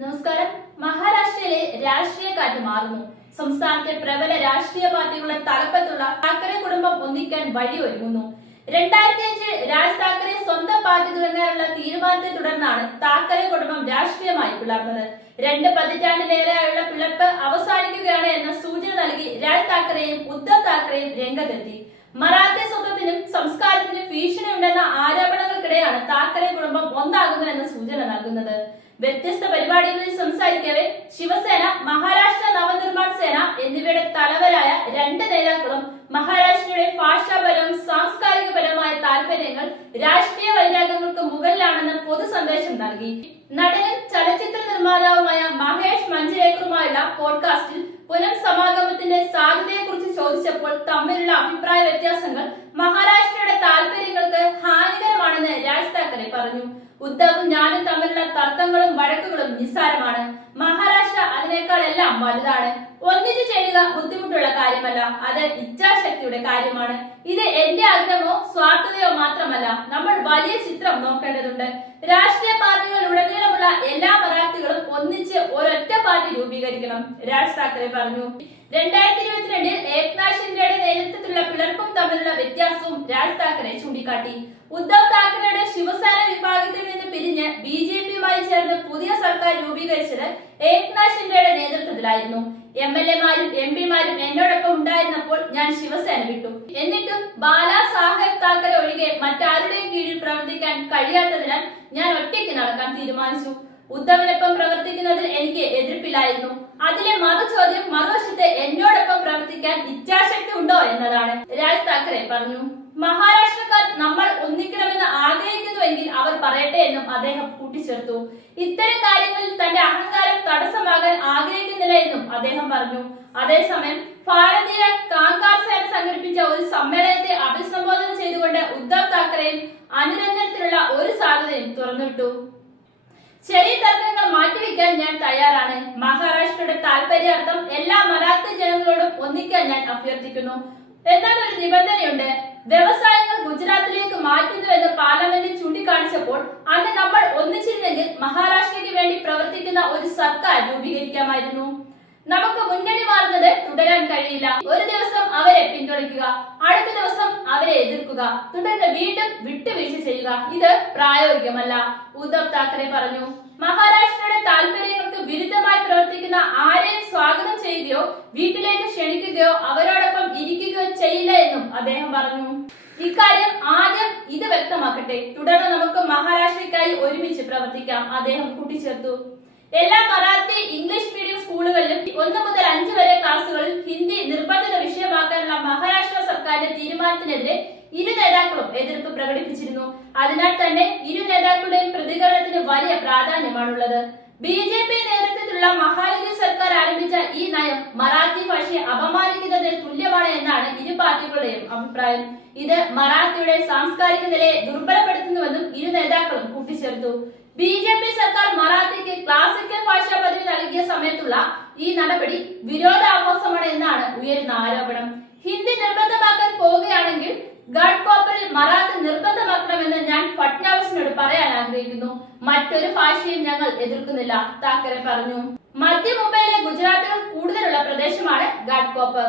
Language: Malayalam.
നമസ്കാരം. മഹാരാഷ്ട്രയിലെ രാഷ്ട്രീയ കാറ്റ് മാറുന്നു. സംസ്ഥാനത്തെ പ്രബല രാഷ്ട്രീയ പാർട്ടികളുടെ തലപ്പത്തുള്ള താക്കറെ കുടുംബം ഒന്നിക്കാൻ വഴിയൊരുങ്ങുന്നു. 2005 രാജ് താക്കറെ സ്വന്തം പാർട്ടി തുടങ്ങാനുള്ള തീരുമാനത്തെ തുടർന്നാണ് താക്കറെ കുടുംബം രാഷ്ട്രീയമായി പിളർന്നത്. 2 പതിറ്റാണ്ടിലേറെയായുള്ള പിളർപ്പ് അവസാനിക്കുകയാണ് എന്ന സൂചന നൽകി രാജ് താക്കറെയും ഉദ്ധവ് താക്കറെയും രംഗത്തെത്തി. മറാത്തി സ്വത്വത്തിനും സംസ്കാരത്തിനും ഭീഷണിയുണ്ടെന്ന ആരോപണങ്ങൾക്കിടെയാണ് താക്കറെ കുടുംബം ഒന്നാകുന്നതെന്ന സൂചന നൽകുന്നത്. വ്യത്യസ്ത പരിപാടികളിൽ സംസാരിക്കവേ ശിവസേന, മഹാരാഷ്ട്ര നവനിർമ്മാൺ സേന എന്നിവയുടെ തലവരായ 2 നേതാക്കളും മഹാരാഷ്ട്രയുടെ ഭാഷാപരവും സാംസ്കാരികപരമായ താല്പര്യങ്ങൾ രാഷ്ട്രീയ വൈരാഗ്യങ്ങൾക്ക് മുകളിലാണെന്ന് പൊതു സന്ദേശം നൽകി. നടനും ചലച്ചിത്ര നിർമ്മാതാവുമായ മഹേഷ് മഞ്ജരേക്കറുമായുള്ള പോഡ്കാസ്റ്റിൽ പുനഃസമാഗമത്തിന്റെ സാധ്യതയെക്കുറിച്ച് ചോദിച്ചപ്പോൾ തമ്മിലുള്ള അഭിപ്രായ വ്യത്യാസങ്ങൾ മഹാരാഷ്ട്രയുടെ താല്പര്യങ്ങൾക്ക് ഹാനികരമാണെന്ന് രാജ് താക്കറെ പറഞ്ഞു. ഉദ്ധവും ഞാനും തമ്മിലുള്ള തർക്കങ്ങളും വഴക്കുകളും നിസ്സാരമാണ്. മഹാരാഷ്ട്ര അതിനേക്കാൾ എല്ലാം വലുതാണ്. ഒന്നിച്ചു ചേരുക ബുദ്ധിമുട്ടുള്ള കാര്യമല്ല, അത് ഇച്ഛാശക്തിയുടെ കാര്യമാണ്. ഇത് എന്റെ ആഗ്രഹമോ സ്വാർത്ഥതയോ മാത്രമല്ല, നമ്മൾ വലിയ ചിത്രം നോക്കേണ്ടതുണ്ട്. രാഷ്ട്രീയ പാർട്ടികൾ ഉടനീളമുള്ള എല്ലാ മറാത്തികളും ഒന്നിച്ച് ഒരൊറ്റ പാർട്ടി രൂപീകരിക്കണം, രാജ് താക്കറെ പറഞ്ഞു. 2022 ഏക്നാഥ് ഷിൻഡെയുടെ നേതൃത്വത്തിലുള്ള പിളർപ്പും തമ്മിലുള്ള വ്യത്യാസവും രാജ് താക്കറെ ചൂണ്ടിക്കാട്ടി. ഉദ്ധവ് താക്കറെയുടെ ശിവസേന വിഭാഗത്തിൽ നിന്ന് പിരിഞ്ഞ് ബിജെപിയുമായി ചേർന്ന് പുതിയ സർക്കാർ രൂപീകരിച്ചത് ഏക്നാഥ് ഷിൻഡെയുടെ നേതൃത്വത്തിലായിരുന്നു. MLA-മാരും MP-മാരും എന്നോടൊപ്പം ഉണ്ടായിരുന്നപ്പോൾ ഞാൻ ശിവസേന വിട്ടു. എന്നിട്ടും ബാലാ സാഹേബ് താക്കറെ ഒഴികെ മറ്റാരുടെയും കീഴിൽ പ്രവർത്തിക്കാൻ കഴിയാത്തതിനാൽ ഞാൻ ഒറ്റയ്ക്ക് നടക്കാൻ തീരുമാനിച്ചു. ഉദ്ധവിനൊപ്പം പ്രവർത്തിക്കുന്നതിൽ എനിക്ക് എതിർപ്പില്ലായിരുന്നു. അതിലെ ചോദ്യം മറുവശത്ത് എന്നോടൊപ്പം പ്രവർത്തിക്കാൻ ഇച്ഛാശക്തി ഉണ്ടോ എന്നതാണ്, രാജ് താക്കറെ പറഞ്ഞു. മഹാരാഷ്ട്രക്കാർ നമ്മൾ ഒന്നിക്കണമെന്ന് ആഗ്രഹിക്കുന്നുവെങ്കിൽ അവർ പറയട്ടെ എന്നും അദ്ദേഹം കൂട്ടിച്ചേർത്തു. ഇത്തരം കാര്യങ്ങളിൽ തന്റെ അഹങ്കാരം തടസ്സമാകാൻ ആഗ്രഹിക്കുന്നില്ല എന്നും അദ്ദേഹം പറഞ്ഞു. അതേസമയം ഭാരതീയ കാങ്കാർ സേന സംഘടിപ്പിച്ച ഒരു സമ്മേളനത്തെ അഭിസംബോധന ചെയ്തുകൊണ്ട് ഉദ്ധവ് താക്കറെയും അനുരഞ്ജനത്തിനുള്ള ഒരു സാധ്യതയും തുറന്നിട്ടു. ചെറിയ തർക്കങ്ങൾ മാറ്റിവെക്കാൻ ഞാൻ തയ്യാറാണ്. മഹാരാഷ്ട്രയുടെ താല്പര്യാർത്ഥം എല്ലാ മറാത്തി ജനങ്ങളോടും ഒന്നിക്കാൻ ഞാൻ അഭ്യർത്ഥിക്കുന്നു. എന്നാൽ ഒരു നിബന്ധനയുണ്ട്. വ്യവസായങ്ങൾ ഗുജറാത്തിലേക്ക് മാറ്റുന്നുവെന്ന് പാർലമെന്റിൽ ചൂണ്ടിക്കാണിച്ചപ്പോൾ അന്ന് നമ്മൾ ഒന്നിച്ചിരുന്നെങ്കിൽ മഹാരാഷ്ട്രയ്ക്ക് വേണ്ടി പ്രവർത്തിക്കുന്ന ഒരു സർക്കാർ രൂപീകരിക്കാമായിരുന്നു. നമുക്ക് മുന്നണി മാറുന്നത് തുടരാൻ കഴിയില്ല. ഒരു ദിവസം അവരെ പിന്തുണയ്ക്കുക, അടുത്ത ദിവസം അവരെ എതിർക്കുക, തുടർന്ന് വീണ്ടും വിട്ടുവീഴ്ച ചെയ്യുക. ഇത് പ്രായോഗികമല്ല, ഉദ്ധവ് താക്കറെ പറഞ്ഞു. മഹാരാഷ്ട്രയുടെ താല്പര്യങ്ങൾക്ക് വിരുദ്ധമായി പ്രവർത്തിക്കുന്ന ആരെയും സ്വാഗതം ചെയ്യുകയോ വീട്ടിലേക്ക് ക്ഷണിക്കുകയോ അവരോടൊപ്പം ഇരിക്കുകയോ ചെയ്യില്ല എന്നും അദ്ദേഹം പറഞ്ഞു. ഇക്കാര്യം ആദ്യം ഇത് വ്യക്തമാക്കട്ടെ, തുടർന്ന് നമുക്ക് മഹാരാഷ്ട്രയ്ക്കായി ഒരുമിച്ച് പ്രവർത്തിക്കാം, അദ്ദേഹം കൂട്ടിച്ചേർത്തു. എല്ലാ മറാത്തി ഇംഗ്ലീഷ് മീഡിയം സ്കൂളുകളിലും 1 മുതൽ 5 വരെ ക്ലാസുകളിൽ ഹിന്ദി നിർബന്ധിത വിഷയമാക്കാനുള്ള മഹാരാഷ്ട്ര സർക്കാരിന്റെ തീരുമാനത്തിനെതിരെ ഇരു നേതാക്കളും എതിർപ്പ് പ്രകടിപ്പിച്ചിരുന്നു. അതിനാൽ തന്നെ ഇരു നേതാക്കളുടെയും പ്രതികരണത്തിന് വലിയ പ്രാധാന്യമാണുള്ളത്. BJP നേതൃത്വത്തിലുള്ള മഹായുതി സർക്കാർ ആരംഭിച്ച ഈ നയം മറാത്തി ഭാഷയെ അപമാനിക്കുന്നതിന് തുല്യമാണ് എന്നാണ് ഇരു പാർട്ടികളുടെയും അഭിപ്രായം. ഇത് മറാത്തിയുടെ സാംസ്കാരിക നിലയെ ദുർബലപ്പെടുത്തുന്നുവെന്നും ഇരു നേതാക്കളും കൂട്ടിച്ചേർത്തു. BJP സർക്കാർ മറാത്തിക്ക് ക്ലാസിക്കൽ ഭാഷാ പദവി നൽകിയ സമയത്തുള്ള ഈ നടപടി വിരോധാഭാസമാണ് എന്നാണ് ഉയരുന്ന ആരോപണം. ഹിന്ദി നിർബന്ധമാക്കാൻ പോവുകയാണെങ്കിൽ ഗഡ്കോപ്പറിൽ മറാത്തി നിർബന്ധമാക്കണമെന്ന് ഞാൻ ഫട്നാവിസിനോട് പറയാൻ ആഗ്രഹിക്കുന്നു. മറ്റൊരു ഭാഷയും ഞങ്ങൾ എതിർക്കുന്നില്ല, താക്കറെ പറഞ്ഞു. മധ്യ മുംബൈയിലെ ഗുജറാത്തികൾ കൂടുതലുള്ള പ്രദേശമാണ് ഗഡ്കോപ്പർ.